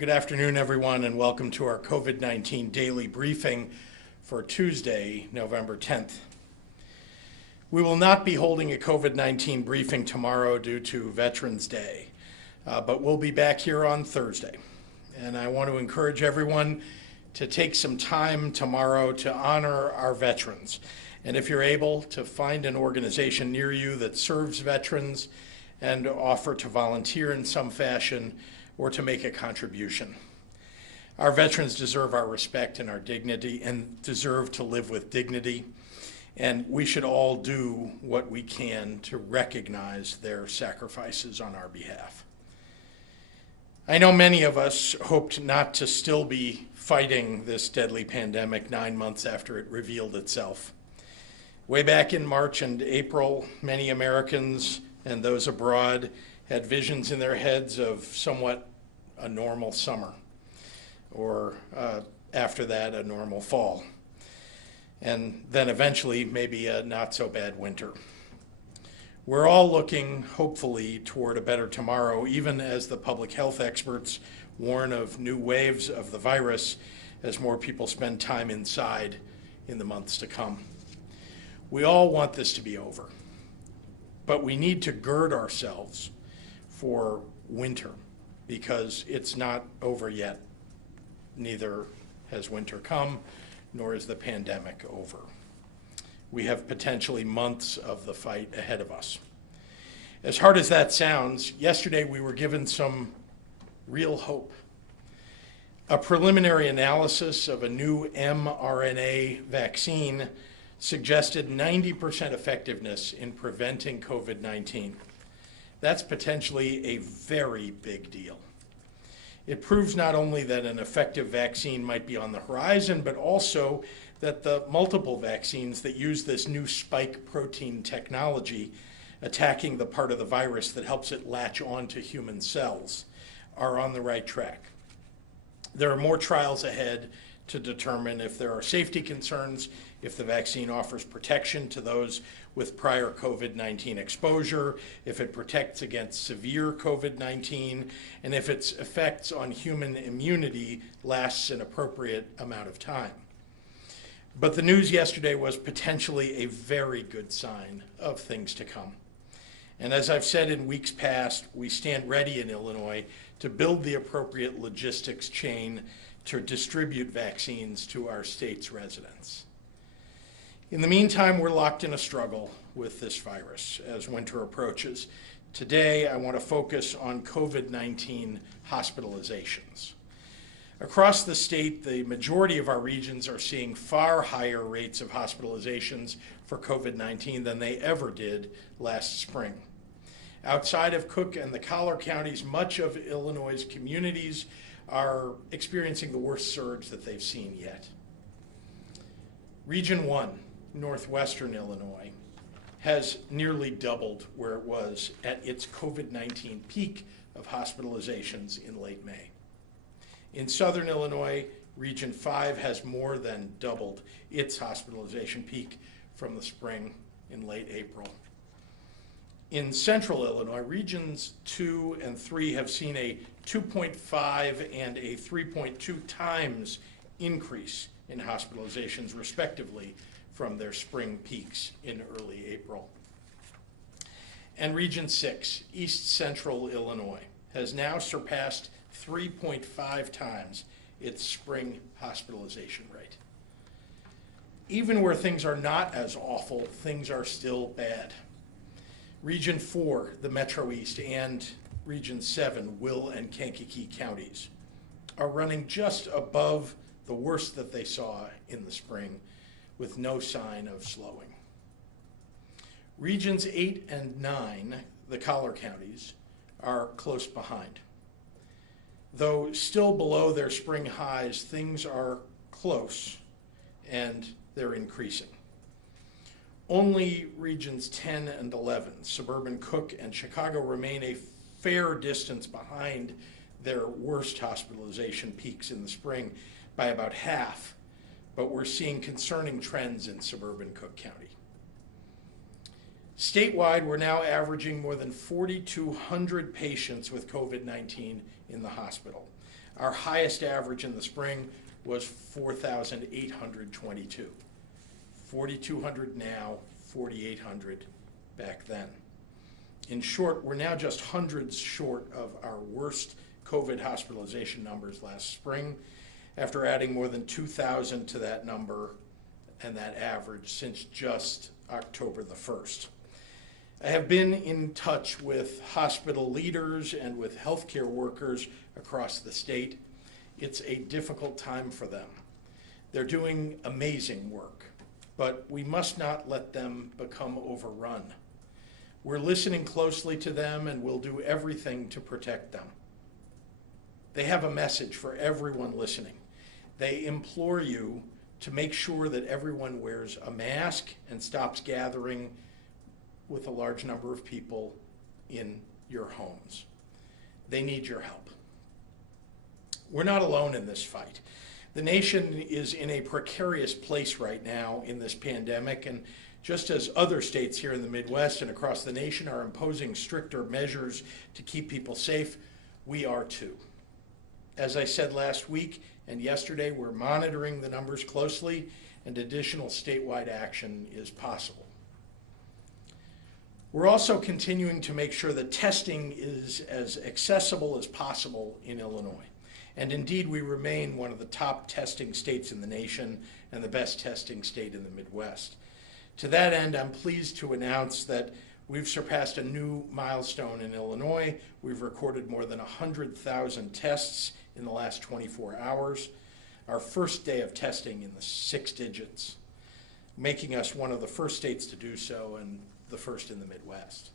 Good afternoon, everyone, and welcome to our COVID-19 daily briefing for Tuesday, November 10th. We will not be holding a COVID-19 briefing tomorrow due to Veterans Day, but we'll be back here on Thursday. And I want to encourage everyone to take some time tomorrow to honor our veterans. And if you're able, to find an organization near you that serves veterans and offer to volunteer in some fashion or to make a contribution. Our veterans deserve our respect and our dignity and deserve to live with dignity, and we should all do what we can to recognize their sacrifices on our behalf. I know many of us hoped not to still be fighting this deadly pandemic 9 months after it revealed itself. Way back in March and April, many Americans and those abroad had visions in their heads of somewhat a normal summer, or after that, a normal fall, and then eventually maybe a not so bad winter. We're all looking, hopefully, toward a better tomorrow, even as the public health experts warn of new waves of the virus as more people spend time inside in the months to come. We all want this to be over, but we need to gird ourselves for winter, because it's not over yet. Neither has winter come, nor is the pandemic over. We have potentially months of the fight ahead of us. As hard as that sounds, yesterday we were given some real hope. A preliminary analysis of a new mRNA vaccine suggested 90% effectiveness in preventing COVID-19. That's potentially a very big deal. It proves not only that an effective vaccine might be on the horizon, but also that the multiple vaccines that use this new spike protein technology attacking the part of the virus that helps it latch onto human cells are on the right track. There are more trials ahead to determine if there are safety concerns, if the vaccine offers protection to those with prior COVID-19 exposure, if it protects against severe COVID-19, and if its effects on human immunity lasts an appropriate amount of time. But the news yesterday was potentially a very good sign of things to come. And as I've said in weeks past, we stand ready in Illinois to build the appropriate logistics chain to distribute vaccines to our state's residents. In the meantime, we're locked in a struggle with this virus as winter approaches. Today, I want to focus on COVID-19 hospitalizations. Across the state, the majority of our regions are seeing far higher rates of hospitalizations for COVID-19 than they ever did last spring. Outside of Cook and the Collar counties, much of Illinois' communities are experiencing the worst surge that they've seen yet. Region 1, northwestern Illinois, has nearly doubled where it was at its COVID-19 peak of hospitalizations in late May. In southern Illinois, Region 5 has more than doubled its hospitalization peak from the spring in late April. In central Illinois, Regions 2 and 3 have seen a 2.5 and a 3.2 times increase in hospitalizations, respectively, from their spring peaks in early April. And Region 6, East Central Illinois, has now surpassed 3.5 times its spring hospitalization rate. Even where things are not as awful, things are still bad. Region 4, the Metro East, and Region 7, Will and Kankakee counties, are running just above the worst that they saw in the spring, with no sign of slowing. Regions 8 and 9, the Collar counties, are close behind. Though still below their spring highs, things are close and they're increasing. Only Regions 10 and 11, suburban Cook and Chicago, remain a fair distance behind their worst hospitalization peaks in the spring by about half, but we're seeing concerning trends in suburban Cook County. Statewide, we're now averaging more than 4,200 patients with COVID-19 in the hospital. Our highest average in the spring was 4,822. 4,200 now, 4,800 back then. In short, we're now just hundreds short of our worst COVID hospitalization numbers last spring, after adding more than 2,000 to that number and that average since just October the 1st. I have been in touch with hospital leaders and with healthcare workers across the state. It's a difficult time for them. They're doing amazing work, but we must not let them become overrun. We're listening closely to them, and we'll do everything to protect them. They have a message for everyone listening. They implore you to make sure that everyone wears a mask and stops gathering with a large number of people in your homes. They need your help. We're not alone in this fight. The nation is in a precarious place right now in this pandemic, and just as other states here in the Midwest and across the nation are imposing stricter measures to keep people safe, we are too. As I said last week and yesterday, we're monitoring the numbers closely, and additional statewide action is possible. We're also continuing to make sure that testing is as accessible as possible in Illinois. And indeed, we remain one of the top testing states in the nation and the best testing state in the Midwest. To that end, I'm pleased to announce that we've surpassed a new milestone in Illinois. We've recorded more than 100,000 tests in the last 24 hours, our first day of testing in the 6 digits, making us one of the first states to do so and the first in the Midwest.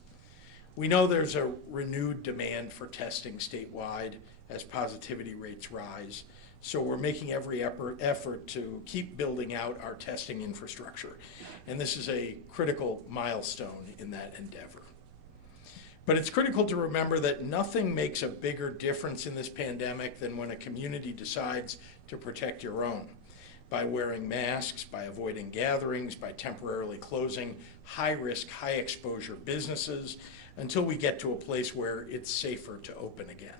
We know there's a renewed demand for testing statewide as positivity rates rise, so we're making every effort to keep building out our testing infrastructure, and this is a critical milestone in that endeavor. But it's critical to remember that nothing makes a bigger difference in this pandemic than when a community decides to protect your own, by wearing masks, by avoiding gatherings, by temporarily closing high-risk, high-exposure businesses until we get to a place where it's safer to open again.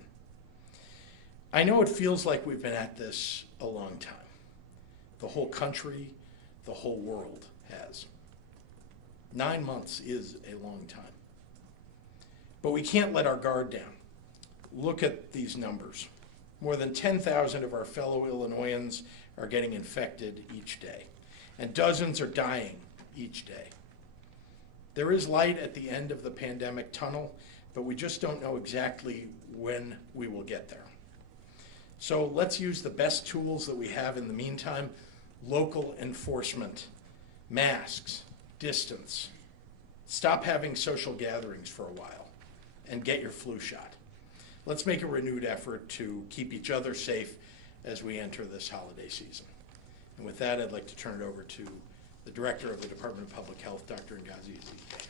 I know it feels like we've been at this a long time. The whole country, the whole world has. 9 months is a long time. But we can't let our guard down. Look at these numbers. More than 10,000 of our fellow Illinoisans are getting infected each day, and dozens are dying each day. There is light at the end of the pandemic tunnel, but we just don't know exactly when we will get there. So let's use the best tools that we have in the meantime: local enforcement, masks, distance. Stop having social gatherings for a while, and get your flu shot. Let's make a renewed effort to keep each other safe as we enter this holiday season. And with that, I'd like to turn it over to the Director of the Department of Public Health, Dr. Ngazi Ezike.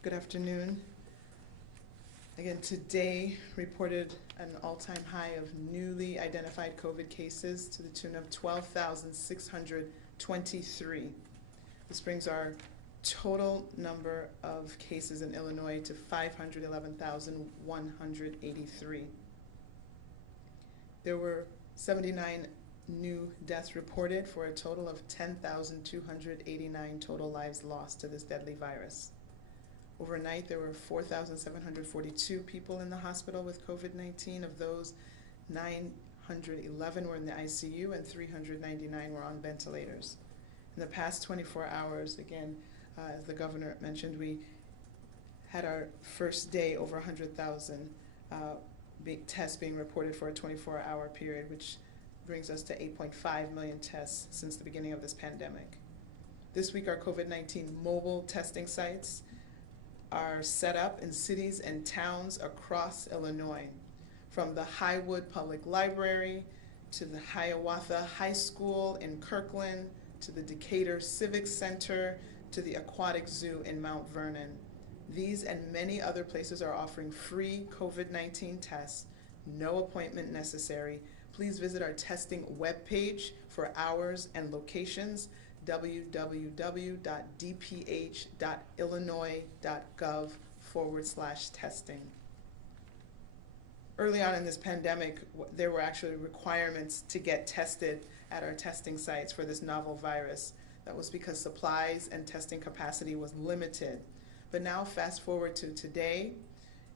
Good afternoon. Again, today reported an all-time high of newly identified COVID cases to the tune of 12,623. This brings our total number of cases in Illinois to 511,183. There were 79 new deaths reported for a total of 10,289 total lives lost to this deadly virus. Overnight, there were 4,742 people in the hospital with COVID-19. Of those, 911 were in the ICU and 399 were on ventilators. In the past 24 hours, again, as the governor mentioned, we had our first day over 100,000 tests being reported for a 24-hour period, which brings us to 8.5 million tests since the beginning of this pandemic. This week, our COVID-19 mobile testing sites are set up in cities and towns across Illinois, from the Highwood Public Library to the Hiawatha High School in Kirkland, to the Decatur Civic Center, to the Aquatic Zoo in Mount Vernon. These and many other places are offering free COVID-19 tests, no appointment necessary. Please visit our testing webpage for hours and locations, www.dph.illinois.gov fast/testing. Early on in this pandemic, there were actually requirements to get tested at our testing sites for this novel virus. That was because supplies and testing capacity was limited. But now, fast forward to today,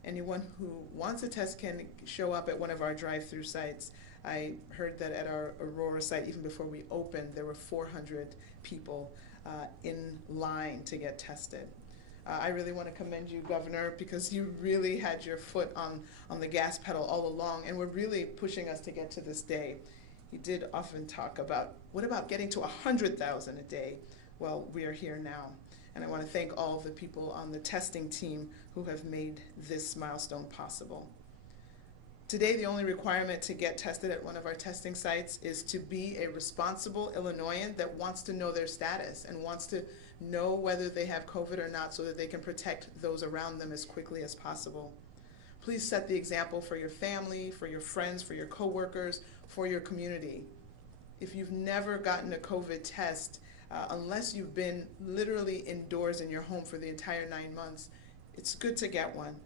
anyone who wants a test can show up at one of our drive-through sites. I heard that at our Aurora site, even before we opened, there were 400 people in line to get tested. I really want to commend you, Governor, because you really had your foot on the gas pedal all along, and were really pushing us to get to this day. You did often talk about, what about getting to 100,000 a day? Well, we are here now. And I want to thank all of the people on the testing team who have made this milestone possible. Today, the only requirement to get tested at one of our testing sites is to be a responsible Illinoisan that wants to know their status and wants to know whether they have COVID or not so that they can protect those around them as quickly as possible. Please set the example for your family, for your friends, for your coworkers, for your community. If you've never gotten a COVID test, unless you've been literally indoors in your home for the entire 9 months, it's good to get one.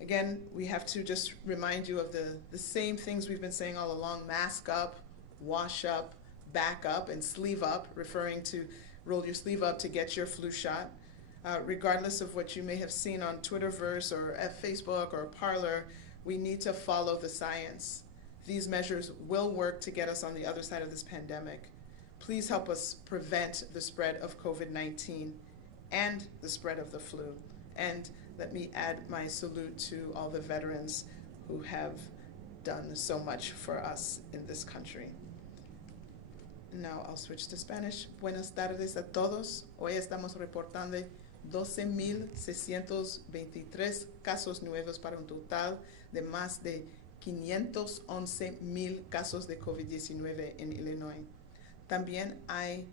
Again, we have to just remind you of the same things we've been saying all along: mask up, wash up, back up, and sleeve up, referring to roll your sleeve up to get your flu shot. Regardless of what you may have seen on Twitterverse or at Facebook or Parler, we need to follow the science. These measures will work to get us on the other side of this pandemic. Please help us prevent the spread of COVID-19 and the spread of the flu. And let me add my salute to all the veterans who have done so much for us in this country. Now I'll switch to Spanish. Buenas tardes a todos. Hoy estamos reportando 12,623 casos nuevos para un total de más de 511,000 casos de COVID-19 en Illinois. También hay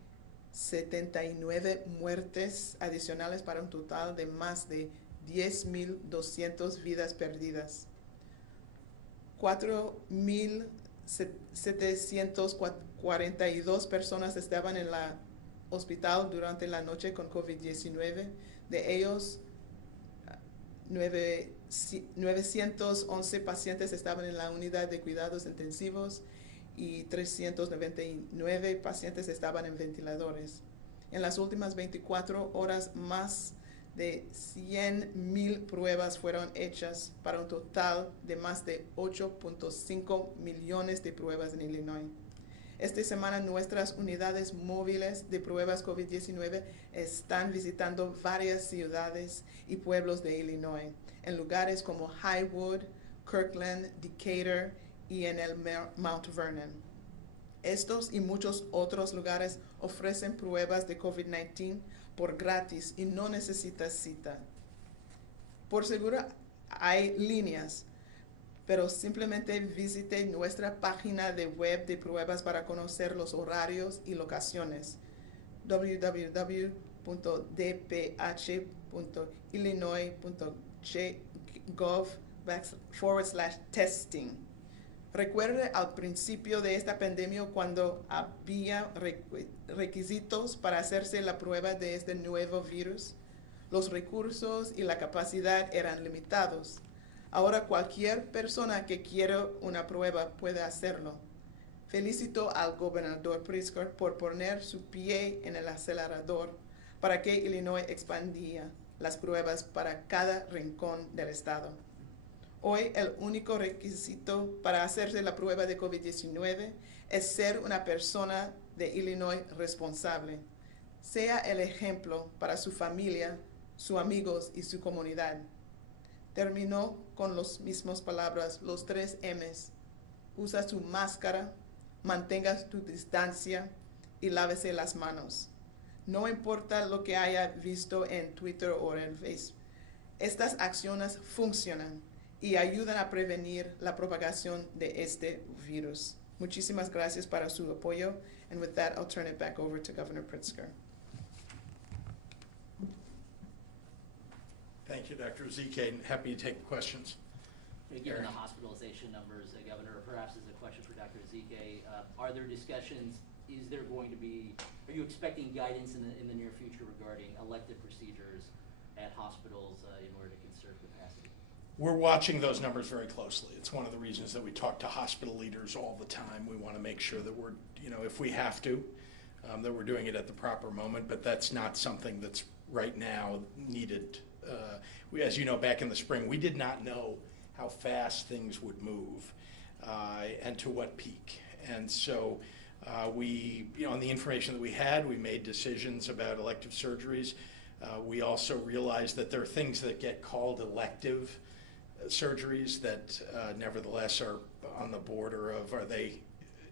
79 muertes adicionales para un total de más de 10,200 vidas perdidas. 4,742 personas estaban en la hospital durante la noche con COVID-19. De ellos, 911 pacientes estaban en la unidad de cuidados intensivos y 399 pacientes estaban en ventiladores. En las últimas 24 horas, más de 100,000 pruebas fueron hechas para un total de más de 8.5 millones de pruebas en Illinois. Esta semana nuestras unidades móviles de pruebas COVID-19 están visitando varias ciudades y pueblos de Illinois, en lugares como Highwood, Kirkland, Decatur y en el Mount Vernon. Estos y muchos otros lugares ofrecen pruebas de COVID-19 por gratis y no necesitas cita. Por seguro hay líneas, pero simplemente visite nuestra página de web de pruebas para conocer los horarios y locaciones: www.dph.illinois.gov/testing. Recuerde al principio de esta pandemia cuando había requisitos para hacerse la prueba de este nuevo virus. Los recursos y la capacidad eran limitados. Ahora cualquier persona que quiera una prueba puede hacerlo. Felicito al gobernador Pritzker por poner su pie en el acelerador para que Illinois expandía las pruebas para cada rincón del estado. Hoy el único requisito para hacerse la prueba de COVID-19 es ser una persona de Illinois responsable. Sea el ejemplo para su familia, sus amigos y su comunidad. Terminó con las mismas palabras, los 3 M's. Usa su máscara, mantenga tu distancia y lávese las manos. No importa lo que haya visto en Twitter o en Facebook. Estas acciones funcionan y ayudan a prevenir la propagación de este virus. Muchísimas gracias para su apoyo. And with that, I'll turn it back over to Governor Pritzker. Thank you, Dr. Zike, and happy to take questions. Given the hospitalization numbers, Governor, perhaps as a question for Dr. Zike, are there discussions, are you expecting guidance in the near future regarding elective procedures at hospitals in order to conserve capacity? We're watching those numbers very closely. It's one of the reasons that we talk to hospital leaders all the time. We want to make sure that we're, if we have to, that we're doing it at the proper moment, but that's not something that's right now needed. As you know, back in the spring, we did not know how fast things would move and to what peak. And so we, on the information that we had, we made decisions about elective surgeries. We also realized that there are things that get called elective surgeries that nevertheless are on the border of, are they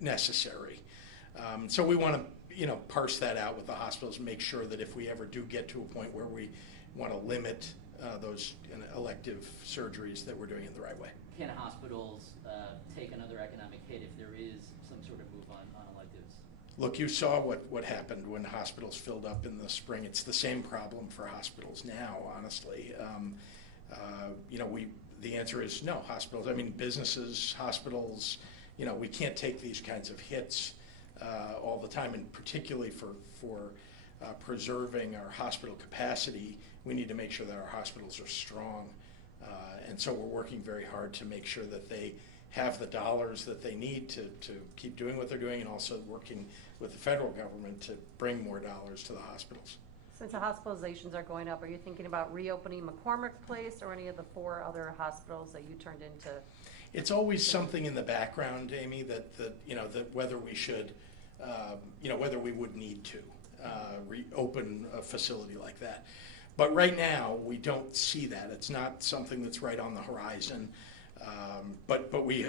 necessary? So we want to parse that out with the hospitals and make sure that if we ever do get to a point where we want to limit those elective surgeries, that we're doing it the right way. Can hospitals take another economic hit if there is some sort of move on electives? Look, you saw what happened when hospitals filled up in the spring. It's the same problem for hospitals now, honestly. The answer is no. Hospitals, businesses, hospitals, we can't take these kinds of hits all the time, and particularly for preserving our hospital capacity, we need to make sure that our hospitals are strong. And so we're working very hard to make sure that they have the dollars that they need to keep doing what they're doing, and also working with the federal government to bring more dollars to the hospitals. Since the hospitalizations are going up, are you thinking about reopening McCormick Place or any of the 4 other hospitals that you turned into? It's always something in the background, Amy, that whether we should, whether we would need to reopen a facility like that. But right now, we don't see that. It's not something that's right on the horizon. But we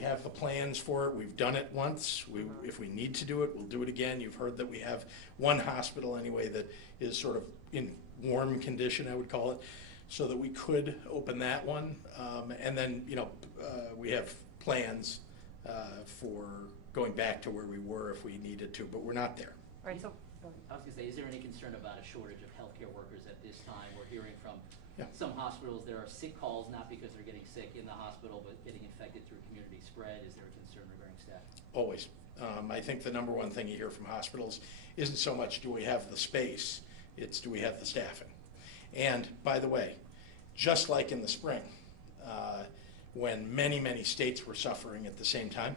have the plans for it. We've done it once. If we need to do it, we'll do it again. You've heard that we have one hospital anyway that is sort of in warm condition, I would call it, so that we could open that one. And then we have plans for going back to where we were if we needed to, but we're not there. All right, so I was going to say, is there any concern about a shortage of healthcare workers at this time? We're hearing from Yeah. some hospitals, there are sick calls, not because they're getting sick in the hospital, but getting infected through community spread. Is there a concern regarding staff? Always. I think the number one thing you hear from hospitals isn't so much do we have the space, it's do we have the staffing. And by the way, just like in the spring, when many states were suffering at the same time,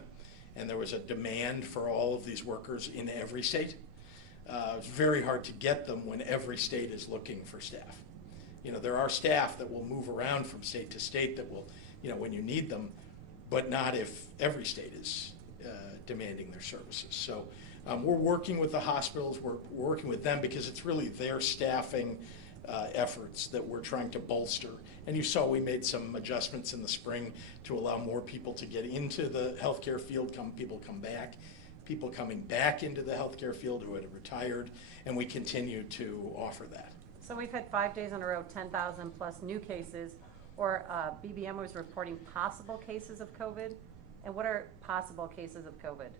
and there was a demand for all of these workers in every state, it's very hard to get them when every state is looking for staff. There are staff that will move around from state to state that will, when you need them, but not if every state is demanding their services. So we're working with the hospitals, we're working with them because it's really their staffing efforts that we're trying to bolster. And you saw we made some adjustments in the spring to allow more people to get into the healthcare field, people coming back into the healthcare field who had retired, and we continue to offer that. So we've had 5 days in a row, 10,000 plus new cases, or BBM was reporting possible cases of COVID. And what are possible cases of COVID?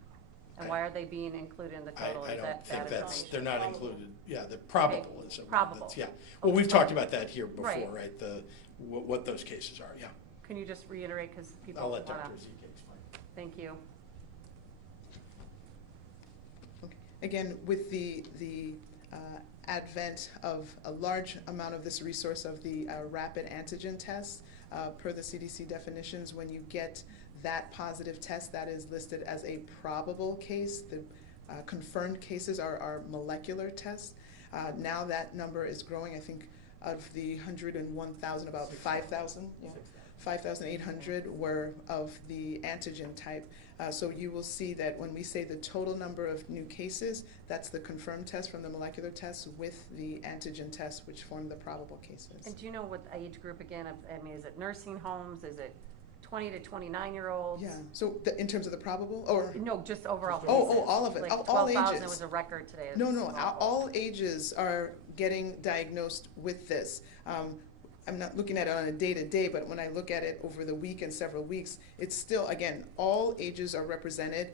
And why are they being included in the total? I Is don't think information? they're not included. Yeah, the probable Okay, is. probable. Yeah. Well, we've talked about that here before, Right. right? What those cases are, yeah. Can you just reiterate, because people I'll let wanna- Dr. Zeke explain. Thank you. Okay. Again, with the advent of a large amount of this resource of the rapid antigen tests, per the CDC definitions, when you get that positive test, that is listed as a probable case. The confirmed cases are molecular tests. Now that number is growing. I think of the 101,000, about 5,000, 5,800 were of the antigen type. So you will see that when we say the total number of new cases, that's the confirmed test from the molecular tests with the antigen test, which form the probable cases. And do you know what age group again? Is it nursing homes? Is it 20 to 29-year-olds? Yeah, so in terms of the probable, or? No, just overall cases. Oh, all of it, Like all 12,000 ages. was a record today. No, all ages are getting diagnosed with this. I'm not looking at it on a day-to-day, but when I look at it over the week and several weeks, it's still, again, all ages are represented.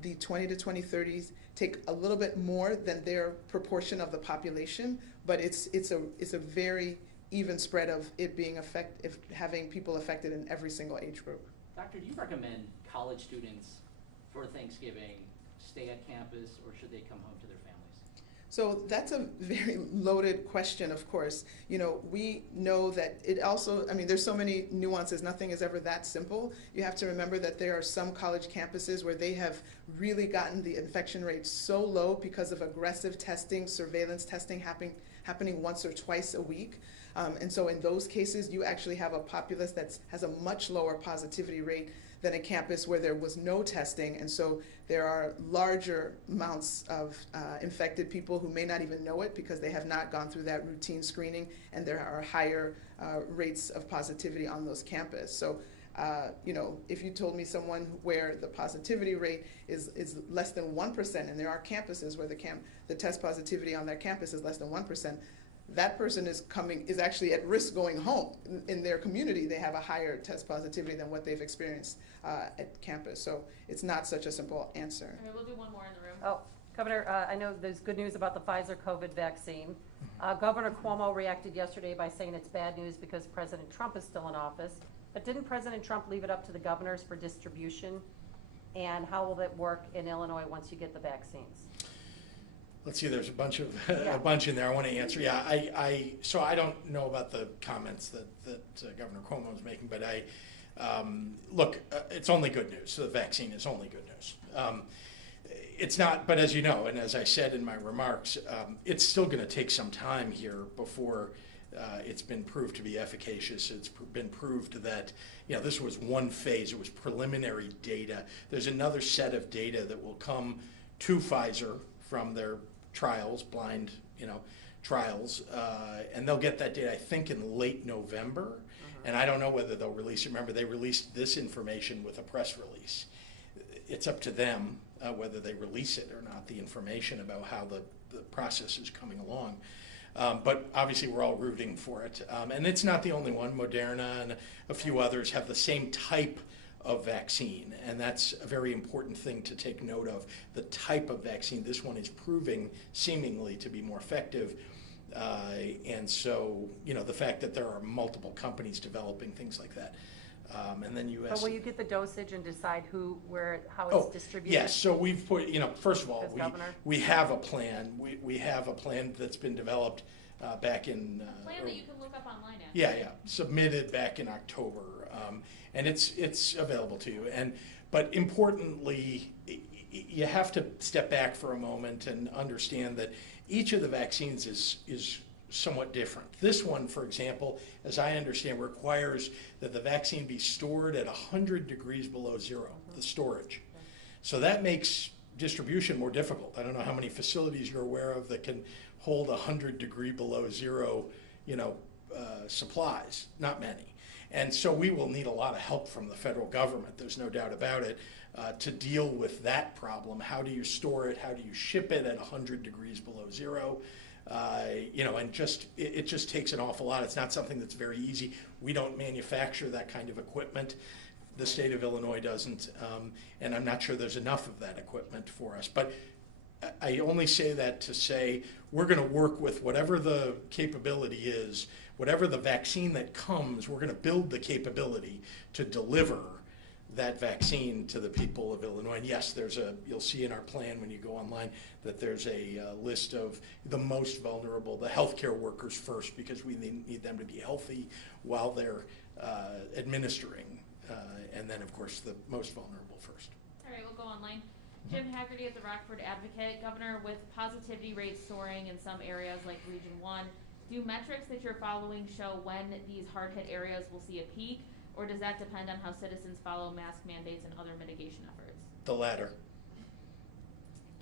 The 20 to 30s take a little bit more than their proportion of the population, but it's a very even spread of it being having people affected in every single age group. Doctor, do you recommend college students for Thanksgiving stay at campus, or should they come home to their families? So that's a very loaded question, of course. You know, we know that it also, I mean, there's so many nuances. Nothing is ever that simple. You have to remember that there are some college campuses where they have really gotten the infection rate so low because of aggressive testing, surveillance testing happening once or twice a week. And so in those cases, you actually have a populace that has a much lower positivity rate than a campus where there was no testing. And so there are larger amounts of infected people who may not even know it because they have not gone through that routine screening, and there are higher rates of positivity on those campuses. So, you know, if you told me someone where the positivity rate is less than 1%, and there are campuses where the test positivity on that campus is less than 1%, that person is actually at risk going home. In their community, they have a higher test positivity than what they've experienced at campus. So it's not such a simple answer. All right, we'll do one more in the room. Oh, Governor, I know there's good news about the Pfizer COVID vaccine. Governor Cuomo reacted yesterday by saying it's bad news because President Trump is still in office. But didn't President Trump leave it up to the governors for distribution? And how will that work in Illinois once you get the vaccines? Let's see, there's a bunch in there I want to answer. Yeah, so I don't know about the comments that Governor Cuomo is making, but look, it's only good news. So the vaccine is only good news. It's not, but as you know, and as I said in my remarks, it's still going to take some time here before it's been proved to be efficacious. It's been proved that, you know, this was one phase. It was preliminary data. There's another set of data that will come to Pfizer from their trials, blind, you know, trials, and they'll get that data, I think, in late November. And I don't know whether they'll release it. Remember, they released this information with a press release. It's up to them whether they release it or not, the information about how the process is coming along. But obviously, we're all rooting for it. And it's not the only one. Moderna and a few others have the same type of vaccine, and that's a very important thing to take note of. The type of vaccine, this one is proving seemingly to be more effective, and so, you know, the fact that there are multiple companies developing things like that. And then you asked, But will you get the dosage and decide how it's distributed? Yes, so we've put, you know, first of all, Governor? we have a plan. We have a plan that's been developed back in A plan that you can look up online at. Yeah, submitted back in October, and it's available to you. But importantly, you have to step back for a moment and understand that each of the vaccines is somewhat different. This one, for example, as I understand, requires that the vaccine be stored at 100 degrees below zero, the storage. So that makes distribution more difficult. I don't know how many facilities you're aware of that can hold 100 degree below zero, you know, supplies. Not many. And so we will need a lot of help from the federal government, there's no doubt about it, to deal with that problem. How do you store it? How do you ship it at 100 degrees below zero? You know, and it just takes an awful lot. It's not something that's very easy. We don't manufacture that kind of equipment. The state of Illinois doesn't, and I'm not sure there's enough of that equipment for us. But I only say that to say we're going to work with whatever the capability is, whatever the vaccine that comes, we're going to build the capability to deliver that vaccine to the people of Illinois. And yes, you'll see in our plan when you go online that there's a list of the most vulnerable, the healthcare workers first, because we need them to be healthy while they're administering, and then of course the most vulnerable first. All right, we'll go online. Jim Haggerty at the Rockford Advocate. Governor, with positivity rates soaring in some areas like Region 1, do metrics that you're following show when these hard-hit areas will see a peak, or does that depend on how citizens follow mask mandates and other mitigation efforts? The latter.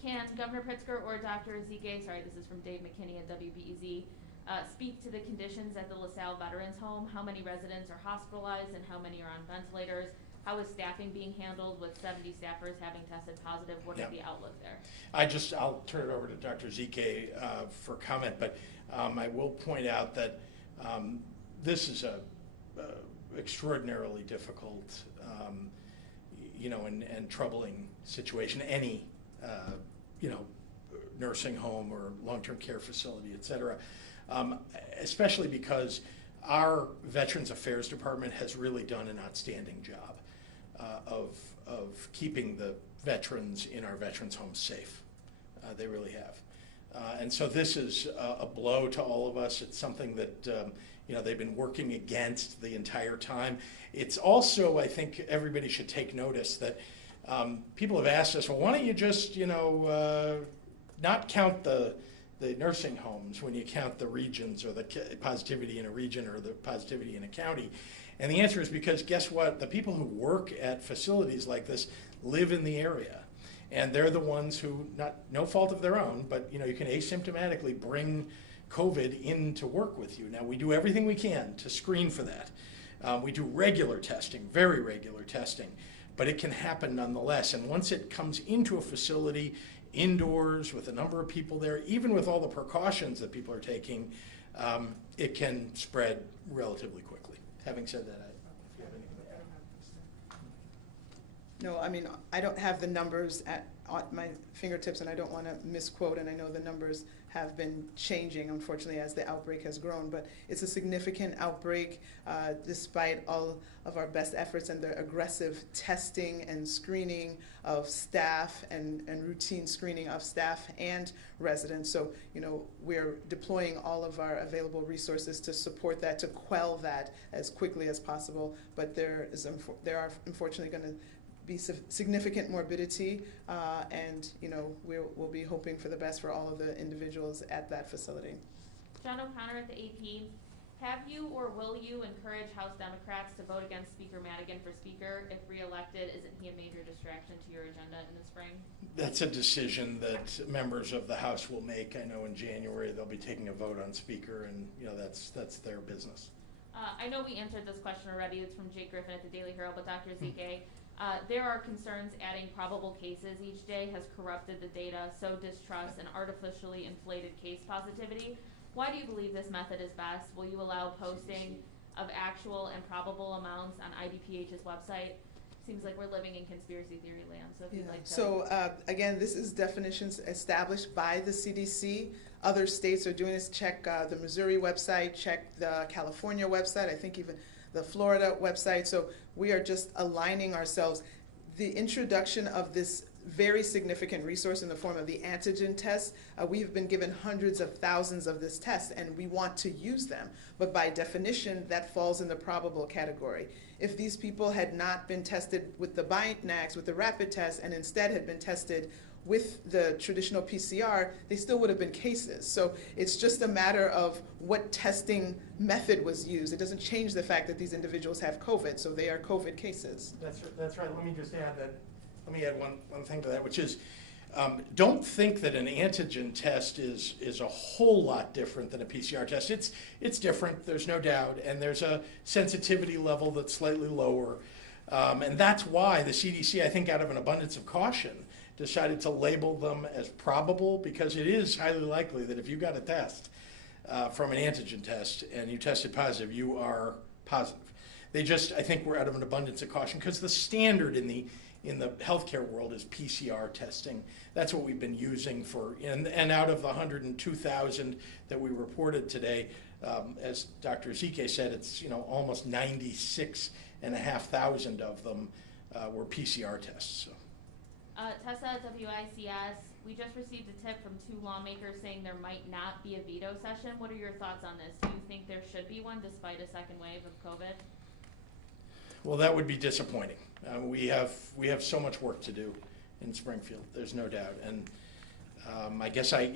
Can Governor Pritzker or Dr. Ezike, this is from Dave McKinney at WBEZ, speak to the conditions at the LaSalle Veterans Home? How many residents are hospitalized and how many are on ventilators? How is staffing being handled with 70 staffers having tested positive? What is the outlook there? I'll turn it over to Dr. Ezike for comment, but I will point out that this is a extraordinarily difficult, you know, and troubling situation. Any, you know, nursing home or long-term care facility, et cetera, especially because our Veterans Affairs Department has really done an outstanding job of keeping the veterans in our veterans homes safe. They really have. And so this is a blow to all of us. It's something that they've been working against the entire time. It's also, I think everybody should take notice that people have asked us, well, why don't you just not count the nursing homes when you count the regions or the positivity in a region or the positivity in a county. And the answer is because guess what? The people who work at facilities like this live in the area. And they're the ones who, no fault of their own, but you can asymptomatically bring COVID in to work with you. Now, we do everything we can to screen for that. We do regular testing, very regular testing, but it can happen nonetheless. And once it comes into a facility, indoors, with a number of people there, even with all the precautions that people are taking, it can spread relatively quickly. Having said that, if you have anything to add. No, I mean, I don't have the numbers at my fingertips, and I don't want to misquote, and I know the numbers have been changing, unfortunately, as the outbreak has grown, but it's a significant outbreak despite all of our best efforts and the aggressive testing and screening of staff and routine screening of staff and residents. So, we're deploying all of our available resources to support that, to quell that as quickly as possible, but there are unfortunately going to be significant morbidity, and we'll be hoping for the best for all of the individuals at that facility. John O'Connor at the AP. Have you or will you encourage House Democrats to vote against Speaker Madigan for Speaker? If reelected, isn't he a major distraction to your agenda in the spring? That's a decision that members of the House will make. I know in January they'll be taking a vote on Speaker, and that's their business. I know we answered this question already. It's from Jake Griffin at the Daily Herald, but Dr. Zike, there are concerns adding probable cases each day has corrupted the data, sowed distrust, and artificially inflated case positivity. Why do you believe this method is best? Will you allow posting of actual and probable amounts on IDPH's website? Seems like we're living in conspiracy theory land. So if you'd like to. So again, this is definitions established by the CDC. Other states are doing this. Check the Missouri website, check the California website, I think even the Florida website. So we are just aligning ourselves. The introduction of this very significant resource in the form of the antigen test, we've been given hundreds of thousands of this test, and we want to use them. But by definition, that falls in the probable category. If these people had not been tested with the Binax, with the rapid test, and instead had been tested with the traditional PCR, they still would have been cases. So it's just a matter of what testing method was used. It doesn't change the fact that these individuals have COVID, so they are COVID cases. That's right. Let me just add that. Let me add one thing to that, which is don't think that an antigen test is a whole lot different than a PCR test. It's different, there's no doubt, and there's a sensitivity level that's slightly lower. And that's why the CDC, I think out of an abundance of caution, decided to label them as probable, because it is highly likely that if you got a test from an antigen test and you tested positive, you are positive. They just, I think, were out of an abundance of caution, because the standard in the healthcare world is PCR testing. That's what we've been using for, and out of the 102,000 that we reported today, as Dr. Zike said, it's almost 96,500 of them were PCR tests. So. Tessa at WICS, we just received a tip from 2 lawmakers saying there might not be a veto session. What are your thoughts on this? Do you think there should be one despite a second wave of COVID? Well, that would be disappointing. We have so much work to do in Springfield. There's no doubt, and I guess I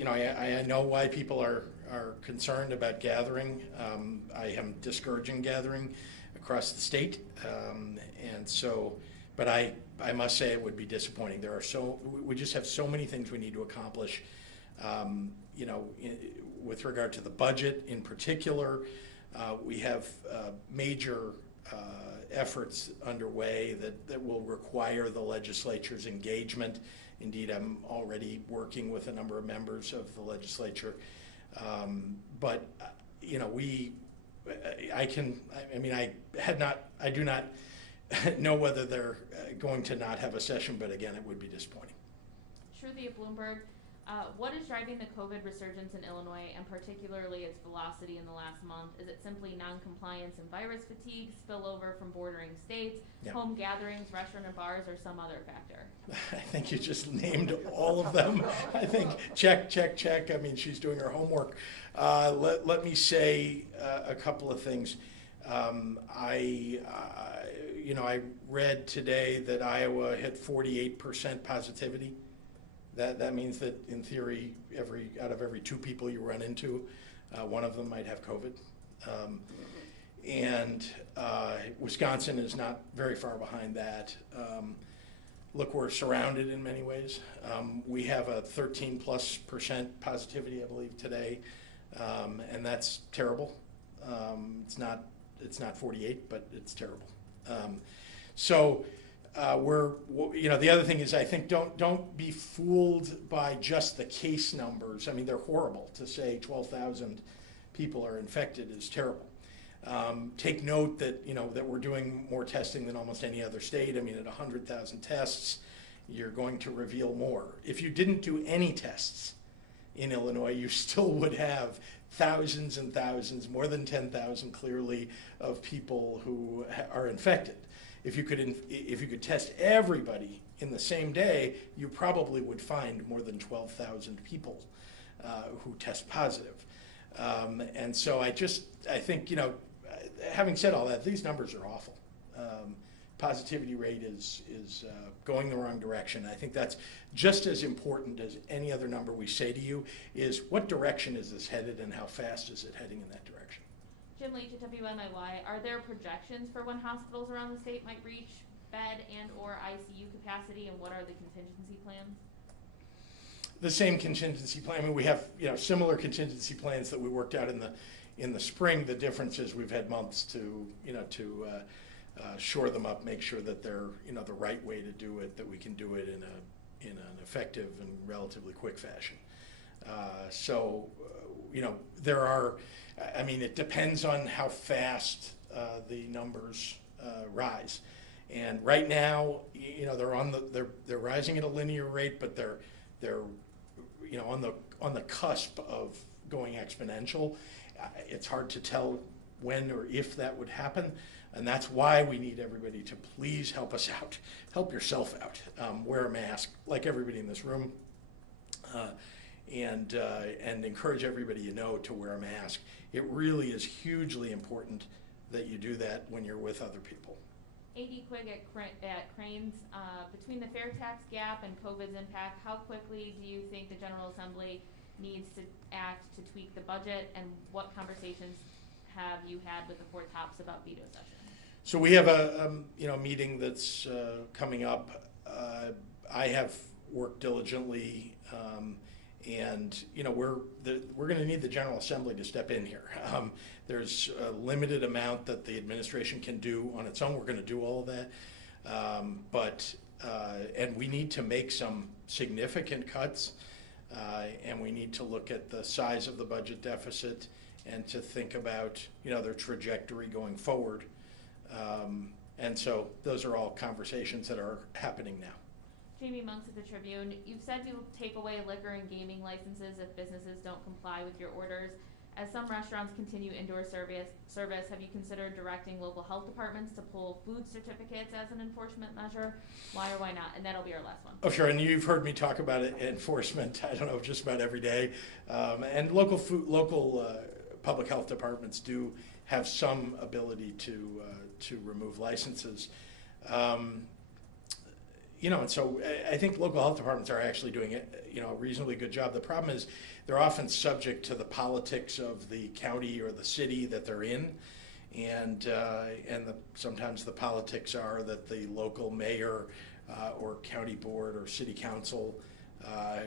know why people are concerned about gathering. I am discouraging gathering across the state, and so. But I must say it would be disappointing. We just have so many things we need to accomplish. With regard to the budget in particular, we have major efforts underway that will require the legislature's engagement. Indeed, I'm already working with a number of members of the legislature. I do not know whether they're going to not have a session, but again, it would be disappointing. Shruti at Bloomberg, What is driving the COVID resurgence in Illinois, and particularly its velocity in the last month? Is it simply non-compliance and virus fatigue, spillover from bordering states, Yeah. home gatherings, restaurant and bars, or some other factor? I think you just named all of them. I think check, check, check. I mean, she's doing her homework. Let me say a couple of things. I read today that Iowa hit 48% positivity. That means that in theory, out of every 2 people you run into, one of them might have COVID. And Wisconsin is not very far behind that. Look, we're surrounded in many ways. We have a 13+% positivity, I believe, today, and that's terrible. It's not 48, but it's terrible. The other thing is, I think don't be fooled by just the case numbers. I mean, they're horrible. To say 12,000 people are infected is terrible. Take note that that we're doing more testing than almost any other state. I mean, at 100,000 tests, you're going to reveal more. If you didn't do any tests in Illinois, you still would have thousands and thousands, more than 10,000 clearly, of people who are infected. If you could test everybody in the same day, you probably would find more than 12,000 people who test positive. And so I think, having said all that, these numbers are awful. Positivity rate is going the wrong direction. I think that's just as important as any other number we say to you is what direction is this headed and how fast is it heading in that direction. Jim Leach at WMIY, are there projections for when hospitals around the state might reach bed and or ICU capacity, and what are the contingency plans? The same contingency plan. I mean, we have similar contingency plans that we worked out in the spring. The difference is we've had months to shore them up, make sure that they're the right way to do it, that we can do it in an effective and relatively quick fashion. There are. I mean, it depends on how fast the numbers rise. And right now, they're rising at a linear rate, but they're on the cusp of going exponential. It's hard to tell when or if that would happen, and that's why we need everybody to please help us out. Help yourself out. Wear a mask, like everybody in this room, and encourage everybody to wear a mask. It really is hugely important that you do that when you're with other people. A.D. Quigg at Cranes, between the fair tax gap and COVID's impact, how quickly do you think the General Assembly needs to act to tweak the budget, and what conversations have you had with the 4 tops about veto session? So we have a meeting that's coming up. I have worked diligently, and we're going to need the General Assembly to step in here. There's a limited amount that the administration can do on its own. We're going to do all of that, and we need to make some significant cuts, and we need to look at the size of the budget deficit and to think about their trajectory going forward. And so those are all conversations that are happening now. Jamie Monks at the Tribune, you've said you'll take away liquor and gaming licenses if businesses don't comply with your orders. As some restaurants continue indoor service, have you considered directing local health departments to pull food certificates as an enforcement measure? Why or why not? And that'll be our last one. Oh, sure. And you've heard me talk about it, enforcement, I don't know, just about every day. And local public health departments do have some ability to remove licenses. And so I think local health departments are actually doing a reasonably good job. The problem is they're often subject to the politics of the county or the city that they're in, and sometimes the politics are that the local mayor or county board or city council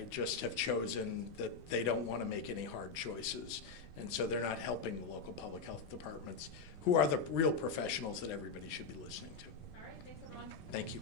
just have chosen that they don't want to make any hard choices, and so they're not helping the local public health departments, who are the real professionals that everybody should be listening to. All right, thanks everyone. Thank you.